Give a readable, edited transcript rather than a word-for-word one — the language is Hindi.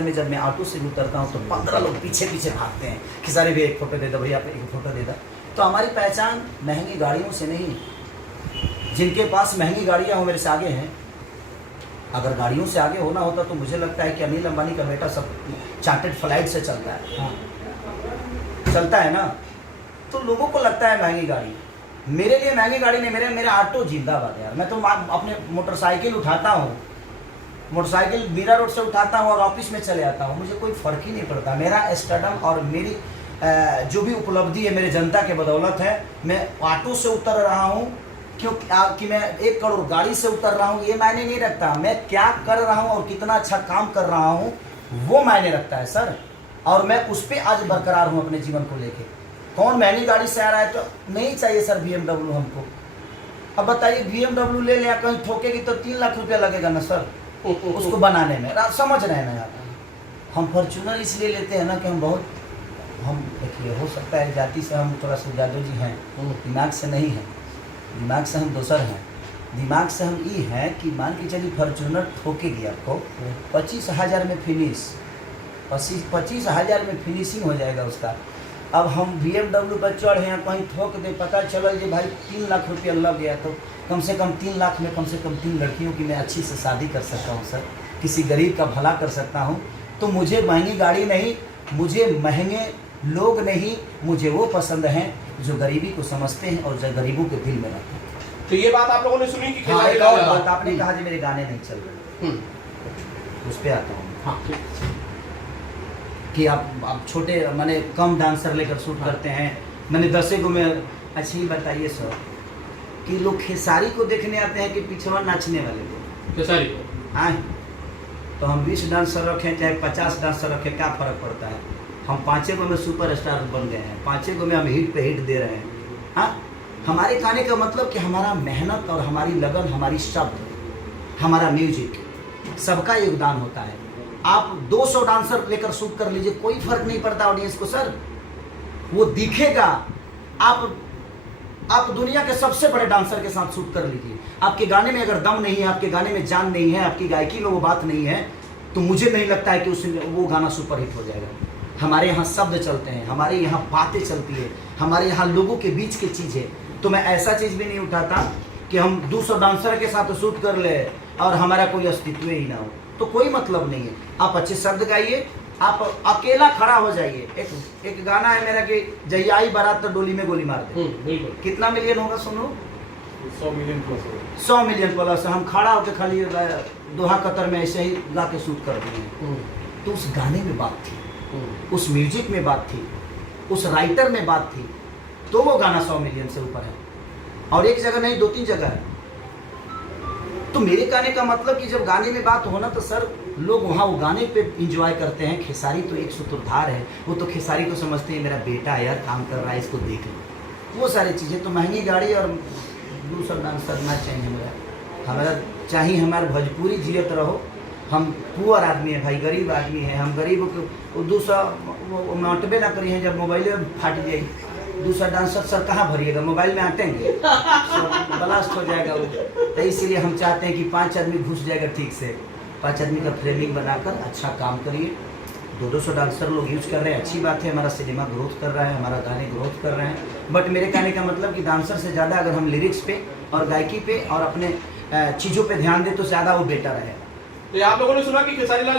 में जब मैं ऑटो से उतरता हूँ तो 15 लोग पीछे पीछे भागते हैं कि सारे भी एक फ़ोटो दे दो भैया, एक फ़ोटो दे दो। तो हमारी पहचान महंगी गाड़ियों से नहीं, जिनके पास महंगी गाड़ियाँ हो मेरे से आगे हैं। अगर गाड़ियों से आगे होना होता तो मुझे लगता है कि अनिल अंबानी का बेटा सब चार्टर्ड फ्लाइट से चलता है। हाँ, चलता है ना। तो लोगों को लगता है महंगी गाड़ी, मेरे लिए महंगी गाड़ी नहीं, मेरा ऑटो जिंदाबाद यार। मैं तो अपने मोटरसाइकिल उठाता हूँ, मोटरसाइकिल बीरा रोड से उठाता हूँ और ऑफिस में चले आता हूँ, मुझे कोई फ़र्क ही नहीं पड़ता। मेरा स्टेडम और मेरी जो भी उपलब्धि है मेरे जनता के बदौलत है। मैं ऑटो से उतर रहा हूँ क्योंकि मैं 1 करोड़ गाड़ी से उतर रहा हूँ, ये मायने नहीं रखता। मैं क्या कर रहा हूँ और कितना अच्छा काम कर रहा हूँ वो मायने रखता है सर। और मैं उस पर आज बरकरार हूँ अपने जीवन को लेके। कौन महंगी गाड़ी से आ रहा है तो नहीं चाहिए सर BMW हमको। अब बताइए BMW ले लें, कहीं ठोकेगी तो 3 लाख रुपया लगेगा ना सर उसको बनाने में। आप समझ रहे हैं ना यार। हम फॉर्च्यूनर इसलिए लेते हैं ना कि हम देखिए, हो सकता है जाति से हम थोड़ा सा जादू जी हैं, दिमाग से नहीं हैं। दिमाग से हम दूसर हैं। दिमाग से हम ये हैं कि मान के चलिए फॉर्च्यूनर ठोकेगी आपको 25,000 में फिनिश, 25,000 में फिनिशिंग हो जाएगा उसका। अब हम BMW पर चढ़ हैं, कहीं ठोक दे, पता चलो कि भाई 3 लाख रुपया लग गया, तो कम से कम 3 लाख में कम से कम 3 लड़कियों की मैं अच्छी से शादी कर सकता हूँ सर, किसी गरीब का भला कर सकता हूँ। तो मुझे महंगी गाड़ी नहीं, मुझे महंगे लोग नहीं, मुझे वो पसंद हैं जो गरीबी को समझते हैं और जो गरीबों के दिल में रहते हैं। तो ये बात आप लोगों ने सुनी कि हाँ, एक और बात आपने कहा जी मेरे गाने नहीं चल रहे, उस पर आता हूँ। हाँ, कि आप छोटे माने कम डांसर लेकर शूट करते हैं, मैंने 10 को में। अच्छा ही बताइए सर कि लोग खेसारी को देखने आते हैं कि पिछवा नाचने वाले को? खेसारी को हाँ, तो हम 20 डांसर रखें चाहे 50 डांसर रखें, क्या फ़र्क पड़ता है? हम 5 को में सुपर स्टार बन गए हैं, 5 को में हम हिट पे हिट दे रहे हैं। हाँ, हमारे गाने का मतलब कि हमारा मेहनत और हमारी लगन, हमारी शब्द, हमारा म्यूजिक, सबका योगदान होता है। आप 200 डांसर लेकर शूट कर लीजिए, कोई फर्क नहीं पड़ता ऑडियंस को सर, वो दिखेगा। आप दुनिया के सबसे बड़े डांसर के साथ शूट कर लीजिए, आपके गाने में अगर दम नहीं है, आपके गाने में जान नहीं है, आपकी गायकी में वो बात नहीं है, तो मुझे नहीं लगता है कि वो गाना सुपर हिट हो जाएगा। हमारे यहाँ शब्द चलते हैं, हमारे यहाँ बातें चलती है, हमारे यहाँ लोगों के बीच की चीज़ है। तो मैं ऐसा चीज़ भी नहीं उठाता कि हम 200 डांसर के साथ शूट कर ले और हमारा कोई अस्तित्व ही ना हो, तो कोई मतलब नहीं है। आप अच्छे शब्द गाइए, आप अकेला खड़ा हो जाइए। एक गाना है मेरा कि जहियाई बारात तो डोली में गोली मार दे, बिल्कुल। कितना मिलियन होगा सुनो? 100 मिलियन प्लस होगा। 100 मिलियन प्लस। हम खड़ा होकर खाली दोहा कतर में ऐसे ही गा के शूट कर दिए। तो उस गाने में बात थी, उस म्यूजिक में बात थी, उस राइटर में बात थी, तो वो गाना 100 मिलियन से ऊपर है। और एक जगह नहीं, 2-3 जगह है। तो मेरे गाने का मतलब कि जब गाने में बात होना तो सर लोग वहाँ वो गाने पे इंजॉय करते हैं। खेसारी तो एक सूत्रधार है, वो तो खेसारी को समझते हैं मेरा बेटा है यार, काम कर रहा है, इसको देख लो, वो सारी चीज़ें। तो महंगी गाड़ी और दूसरा डांसर ना चाहिए हमारा चाहिए हमारा भोजपुरी जियत रहो। हम पुअर आदमी है भाई, गरीब आदमी है, हम गरीब को दूसरा नोटबे ना करिए, जब मोबाइल फाट जाएगी दूसरा डांसर सर कहाँ भरिएगा, मोबाइल में आटेंगे ब्लास्ट हो जाएगा वो। तो इसीलिए हम चाहते हैं कि 5 आदमी घुस जाएगा ठीक से, 5 आदमी का फ्रेमिंग बनाकर अच्छा काम करिए। 200 डांसर लोग यूज कर रहे हैं, अच्छी बात है, हमारा सिनेमा ग्रोथ कर रहा है, हमारा गाने ग्रोथ कर रहे हैं। बट मेरे कहने का मतलब कि डांसर से ज़्यादा अगर हम लिरिक्स पे और गायकी पे और अपने चीज़ों पे ध्यान दें तो ज़्यादा वो बेटर है। तो आप लोगों ने सुना कि खेसारी लाल